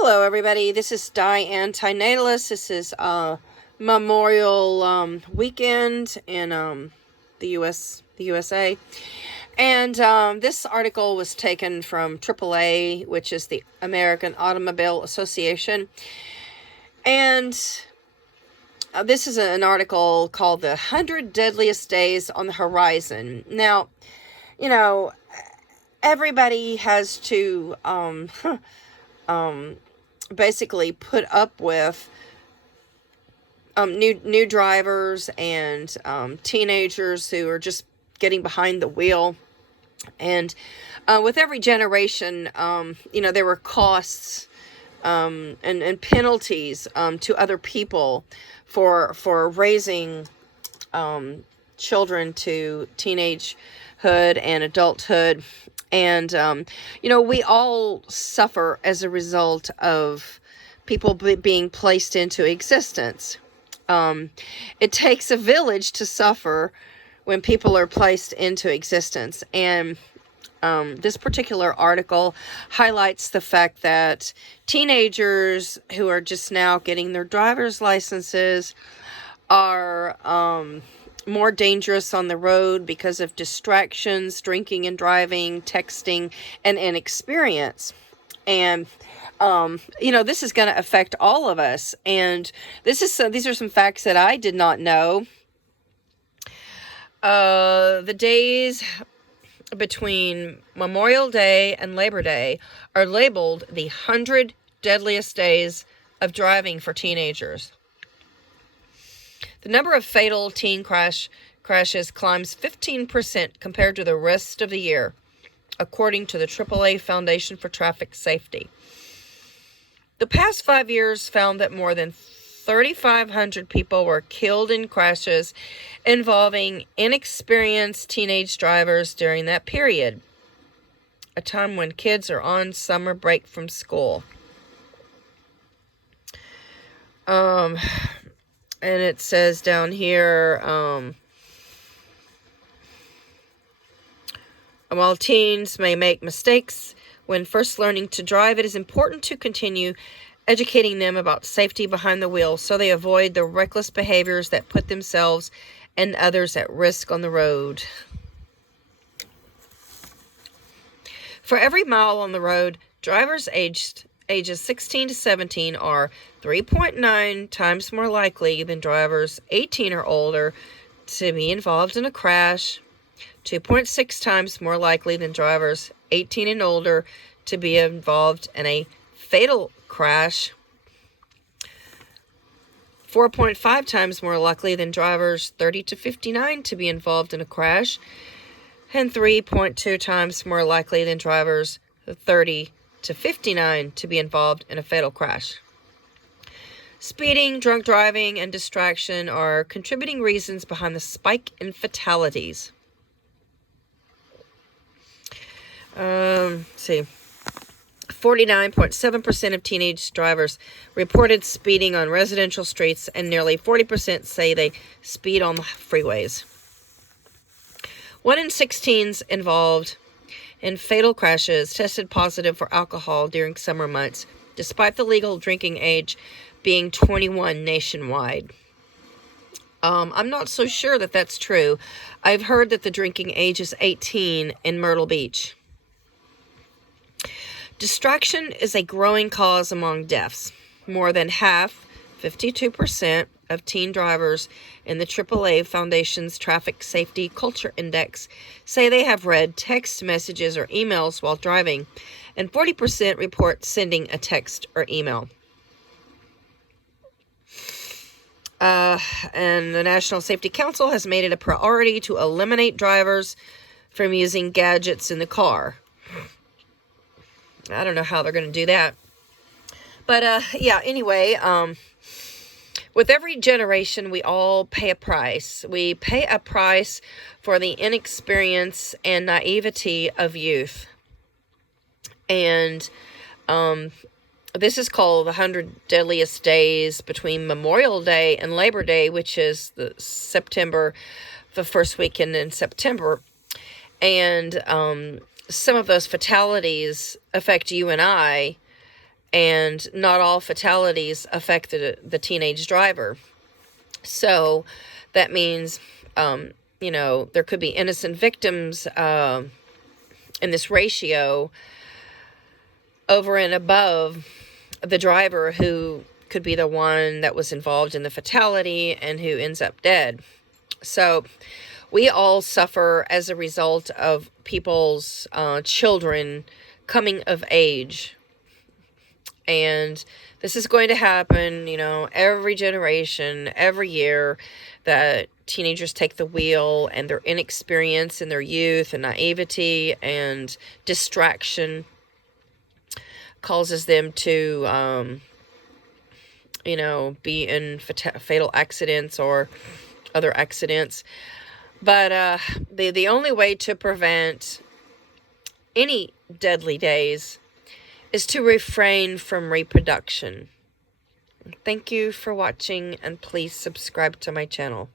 Hello, everybody. This is Diane Tinalis. This is Memorial Weekend in the USA, and this article was taken from AAA, which is the American Automobile Association, and this is an article called "The 100 Deadliest Days on the Horizon." Now, you know, everybody has to basically put up with new drivers and teenagers who are just getting behind the wheel. And with every generation, there were costs and penalties to other people for raising children to teenagehood and adulthood. And, we all suffer as a result of people being placed into existence. It takes a village to suffer when people are placed into existence. And this particular article highlights the fact that teenagers who are just now getting their driver's licenses are more dangerous on the road because of distractions, drinking and driving, texting, and inexperience. And this is going to affect all of us. And these are some facts that I did not know. The days between Memorial Day and Labor Day are labeled the 100 deadliest days of driving for teenagers. The number of fatal teen crashes climbs 15% compared to the rest of the year, according to the AAA Foundation for Traffic Safety. The past 5 years found that more than 3,500 people were killed in crashes involving inexperienced teenage drivers during that period, a time when kids are on summer break from school. And it says down here, while teens may make mistakes when first learning to drive, it is important to continue educating them about safety behind the wheel so they avoid the reckless behaviors that put themselves and others at risk on the road. For every mile on the road, drivers ages 16 to 17 are 3.9 times more likely than drivers 18 or older to be involved in a crash, 2.6 times more likely than drivers 18 and older to be involved in a fatal crash, 4.5 times more likely than drivers 30 to 59 to be involved in a crash, and 3.2 times more likely than drivers 30 to 59 to be involved in a fatal crash. Speeding, drunk driving, and distraction are contributing reasons behind the spike in fatalities. 49.7% of teenage drivers reported speeding on residential streets, and nearly 40% say they speed on the freeways. 1 in 6 teens involved in fatal crashes tested positive for alcohol during summer months, despite the legal drinking age being 21 nationwide. I'm not so sure that that's true. I've heard that the drinking age is 18 in Myrtle Beach. Distraction is a growing cause among deaths. More than half, 52%, of teen drivers in the AAA Foundation's Traffic Safety Culture Index say they have read text messages or emails while driving, and 40% report sending a text or email. And the National Safety Council has made it a priority to eliminate drivers from using gadgets in the car. I don't know how they're going to do that. But, anyway, with every generation, we all pay a price. We pay a price for the inexperience and naivety of youth. And this is called the 100 Deadliest Days between Memorial Day and Labor Day, which is the first weekend in September. And some of those fatalities affect you and I and not all fatalities affect the teenage driver. So that means, you know, there could be innocent victims in this ratio over and above the driver, who could be the one that was involved in the fatality and who ends up dead. So we all suffer as a result of people's children coming of age. And this is going to happen, you know, every generation, every year, that teenagers take the wheel, and their inexperience in their youth and naivety and distraction causes them to, you know, be in fatal accidents or other accidents. But the only way to prevent any deadly days is to refrain from reproduction. Thank you for watching, and please subscribe to my channel.